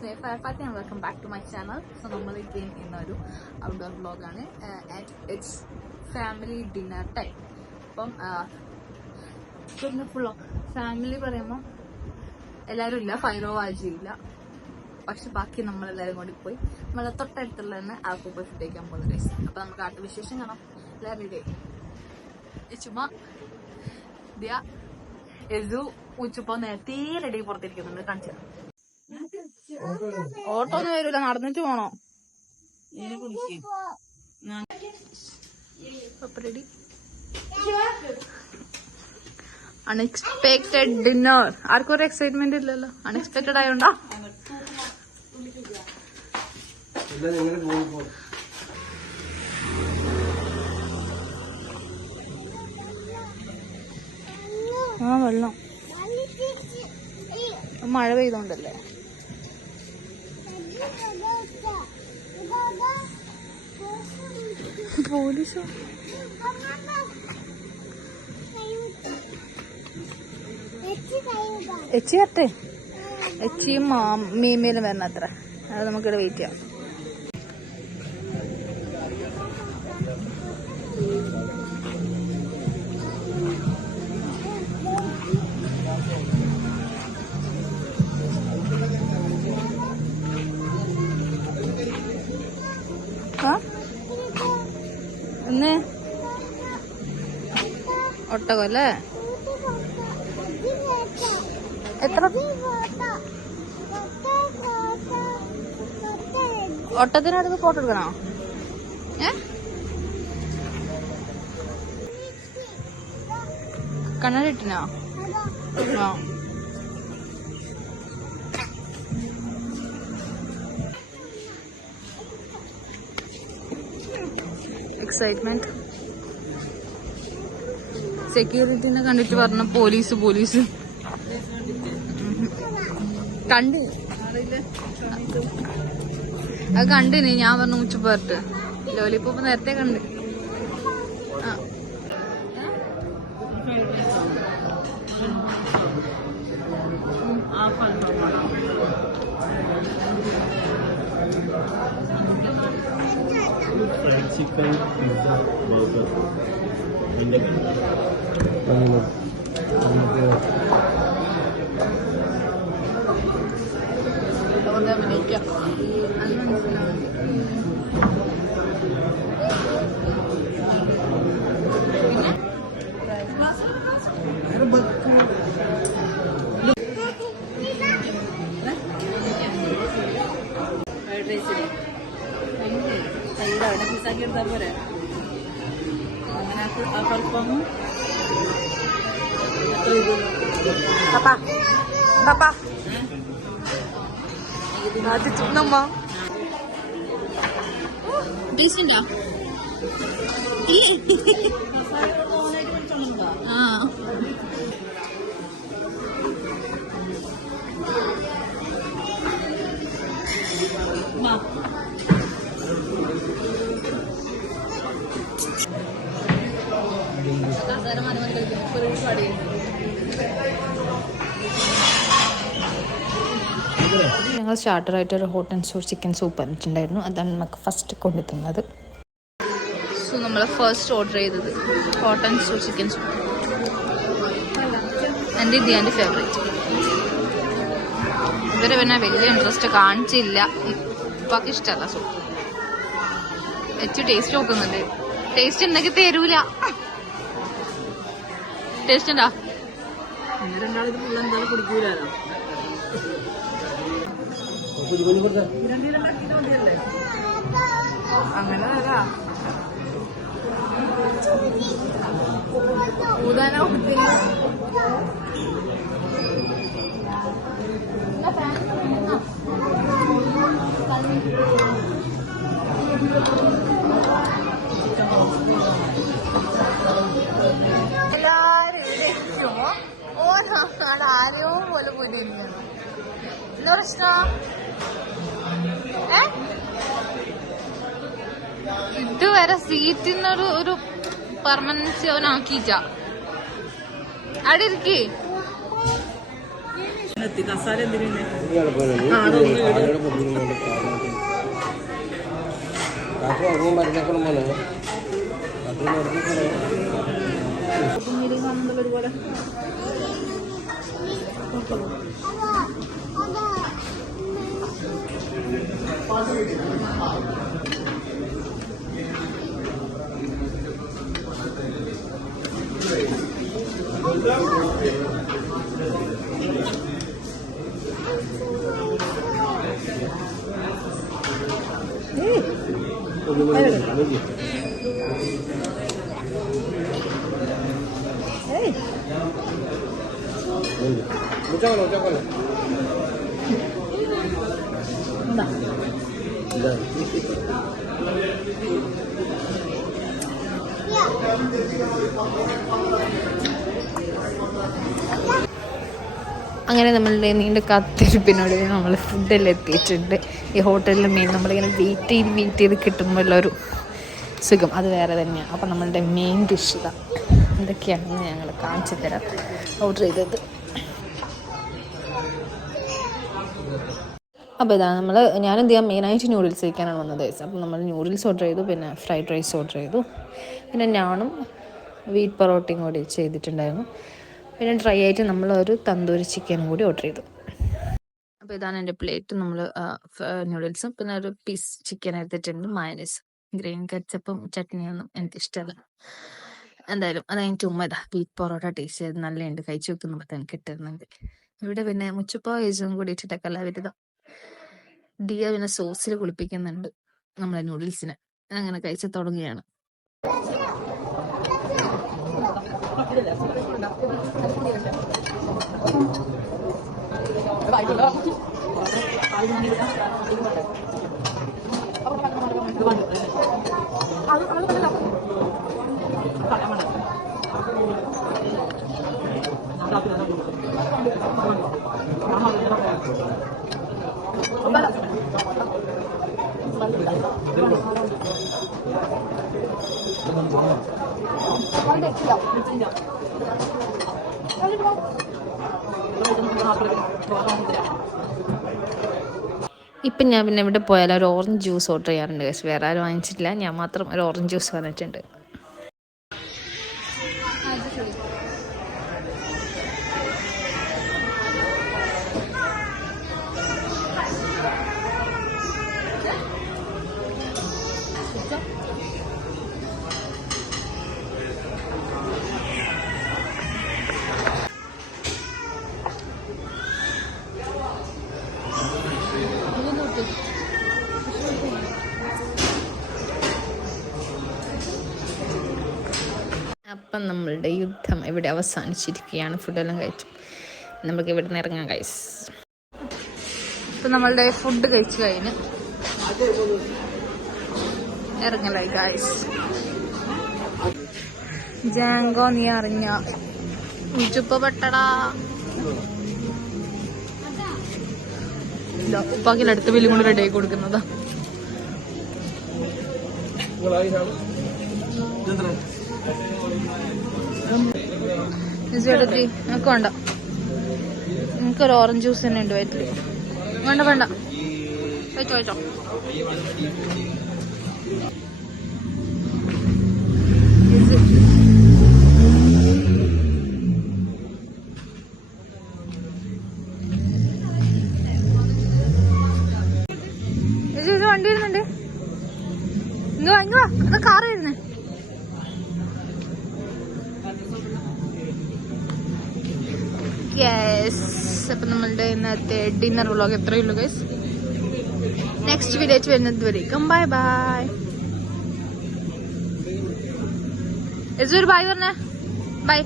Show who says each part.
Speaker 1: ഫയർപാറ്റി and welcome back to my channel so നമ്മൾ game ഇന്നൊരു outdoor വ്ളോഗാണ് and it's family dinner time അപ്പം പിന്നെ ഫുള്ളോ ഫാമിലി പറയുമ്പോൾ എല്ലാവരും ഇല്ല ഫൈറോ വാജിയില്ല പക്ഷെ ബാക്കി നമ്മളെല്ലാവരും കൂടി പോയി. നമ്മളെ തൊട്ടടുത്തുള്ള തന്നെ ആൾക്ക് പോയി ഫുഡ് പോകുന്ന ഗൈസ് അപ്പം നമുക്ക് ആട്ട് വിശേഷം കാണാം? എല്ലാവരും ചുമ്മാ. ദിയ എഴുതു ഉച്ചപ്പോ നേരത്തെ റെഡി പുറത്തിരിക്കുന്നുണ്ട്. കാണിച്ചു ഓട്ടോ ഒന്നും വരൂല നടന്നിട്ട് പോണോ. അൺഎക്സ്പെക്ടഡ് ഡിന്നർ ആർക്കും ഒരു എക്സൈറ്റ്മെന്റ് ഇല്ലല്ലോ. അൺഎക്സ്പെക്ടഡ് ആയോണ്ടാ. ആ വെള്ളം. മഴ പെയ്തോണ്ടല്ലേ? പോലീസോ? എച്ചി കട്ടെ എച്ചിയും മീമയിലും വരണത്ര. അത് നമുക്കിവിടെ വെയിറ്റ് ചെയ്യാം. ഒട്ടകം അല്ലേ എത്ര? ഒട്ടത്തിനടുത്ത് ഫോട്ടോ എടുക്കണോ? ഏ? കണ്ണടിട്ടിനോ ആ. എക്സൈറ്റ്മെന്റ് സെക്യൂരിറ്റിനെ കണ്ടിട്ട് പറഞ്ഞ പോലീസ് പോലീസ്. കണ്ട്. അത് കണ്ടിനി ഞാൻ പറഞ്ഞു ഉച്ചപ്പേർട്ട് ലോലിപ്പോപ്പ് നേരത്തെ കണ്ട്.
Speaker 2: ഫ്രൈഡ് ചിക്കൻ പിസ്സ ബർഗർ അതിന്റെ നമുക്ക്
Speaker 1: അതുകൊണ്ട് Papa, papa. നമ്മ ടേസ്റ്റ് ഉണ്ടോ ആ
Speaker 3: ഞങ്ങൾ സ്റ്റാർട്ടറായിട്ട് ഒരു hot and sour chicken soup പറഞ്ഞിട്ടുണ്ടായിരുന്നു അതാണ് നമുക്ക് ഫസ്റ്റ് കൊണ്ടു തന്നത്
Speaker 1: സോ നമ്മൾ ഫസ്റ്റ് ഓർഡർ ചെയ്തത് hot and sour chicken soup എന്റെ ഇത് എന്റെ ഫേവറേറ്റ് ഇവരെ പിന്നെ വലിയ ഇൻട്രസ്റ്റ് കാണിച്ചില്ല. ഇപ്പൊക്കെ ഇഷ്ടമല്ല സൂപ്പ് എച്ച് ടേസ്റ്റ് നോക്കുന്നുണ്ട്. ടേസ്റ്റ് ഉണ്ടെങ്കിൽ തരൂല. ടേസ്റ്റ് ഉണ്ടോ? അങ്ങനെ വരാ ഊതാനോ എല്ലാരും ഇരിക്കുമ്പോ ഓരോ ആരെയോ പോലെ പോയി ഇരിക്കണം എന്താ പ്രശ്നം? ഇതുവരെ സീറ്റിനൊരു ഒരു പെർമനൻസി അവനാക്കിയിട്ട അവിടെ ഇരിക്കേ. Hey. Muchas gracias, muchas gracias.
Speaker 3: അങ്ങനെ നമ്മളുടെ നീണ്ട കാത്തിരിപ്പിനോട് നമ്മൾ ഫുഡെല്ലാം എത്തിയിട്ടുണ്ട്. ഈ ഹോട്ടലിൽ മെയിൻ നമ്മളിങ്ങനെ വെയിറ്റ് ചെയ്ത് വെയിറ്റ് ചെയ്ത് കിട്ടുമ്പോൾ ഒരു സുഖം. അത് വേറെ തന്നെയാണ് അപ്പം നമ്മളുടെ മെയിൻ ഡിഷ് ഇതാണ് എന്തൊക്കെയാണെന്ന് ഞങ്ങൾ കാണിച്ചു തരാം. ഓർഡർ ചെയ്തത്. അപ്പോൾ ഇതാ നമ്മൾ ഞാൻ എന്ത് ചെയ്യാം മെയിനായിട്ട് ന്യൂഡിൽസ് കഴിക്കാനാണ് വന്നത്. അപ്പോൾ നമ്മൾ ന്യൂഡിൽസ് ഓർഡർ ചെയ്തു പിന്നെ ഫ്രൈഡ് റൈസ് ഓർഡർ ചെയ്തു. പിന്നെ ഞാനും വീറ്റ് പൊറോട്ടയും കൂടി ചെയ്തിട്ടുണ്ടായിരുന്നു. പിന്നെ ഡ്രൈ ആയിട്ട് നമ്മൾ ഒരു തന്തൂരി ചിക്കനും കൂടി ഓർഡർ ചെയ്തു. അപ്പോൾ ഇതാണ് എന്റെ പ്ലേറ്റ് നമ്മൾ ന്യൂഡിൽസും പിന്നെ ഒരു പീസ് ചിക്കൻ എടുത്തിട്ടുണ്ട്. മയനീസ് ഗ്രീൻ കച്ചപ്പും ചട്നിയൊന്നും എനിക്ക് ഇഷ്ടമല്ല എന്തായാലും അത് കഴിഞ്ഞിട്ട് ഉമ്മ ഇതാ വീറ്റ് പൊറോട്ട ടേസ്റ്റ് ചെയ്ത് നല്ലതുണ്ട്. കഴിച്ചു വെക്കുന്നപ്പോൾ തന്നെ കിട്ടുന്നുണ്ട്. ഇവിടെ പിന്നെ മുച്ചപ്പോ ഏജും കൂടി ഇട്ടിട്ടൊക്കെ എല്ലാവരും ദിയ പിന്നെ സോസിൽ കുളിപ്പിക്കുന്നുണ്ട്. നമ്മളെ നൂഡിൽസിനെ അങ്ങനെ കഴിച്ച് തുടങ്ങുകയാണ്. ഇപ്പം ഞാൻ പിന്നെ ഇവിടെ പോയാൽ ഒരു ഓറഞ്ച് ജ്യൂസ് ഓർഡർ ചെയ്യാറുണ്ട് വേറെ ആരും വാങ്ങിച്ചിട്ടില്ല. ഞാൻ മാത്രം ഒരു ഓറഞ്ച് ജ്യൂസ് വന്നിട്ടുണ്ട് അപ്പം നമ്മളുടെ യുദ്ധം ഇവിടെ അവസാനിച്ചിരിക്കുകയാണ്. ഫുഡെല്ലാം കഴിച്ചു. നമുക്ക് ഇവിടെ നിന്ന് ഇറങ്ങാം കൈസ്
Speaker 1: ഇപ്പം നമ്മളുടെ ഫുഡ് കഴിച്ചു കഴിഞ്ഞ്. ഇറങ്ങലായി കൈസ് ജാങ്കോ നീ അറിഞ്ഞ? ഉച്ചുപ്പ പെട്ടടാ. ഉപ്പാക്കിനടുത്ത് വലിയ കൊണ്ട് റെഡി ആയി കൊടുക്കുന്നതാ. ചേട്ടത്തി നിനക്ക് വേണ്ട. എനിക്കൊരു ഓറഞ്ച് ജ്യൂസ് തന്നെ ഉണ്ട് വയറ്റിൽ. വേണ്ട വേണ്ട. വെച്ചോ വെച്ചോ ഇത് ഇത് ഇത് വണ്ടി വരുന്നുണ്ട് ഇങ്ങ വാ, ഇങ്ങ വാ അത് കാറ് വരുന്നേ യെസ് അപ്പൊ നമ്മളുടെ ഇന്നത്തെ ഡിന്നർ വ്ളോഗ് എത്രയേ ഉള്ളൂ ഗൈസ് നെക്സ്റ്റ് വീഡിയോ വരുന്നത് വരേക്കും ബൈ ബൈ ഒരു ബൈ പറഞ്ഞേ. ബൈ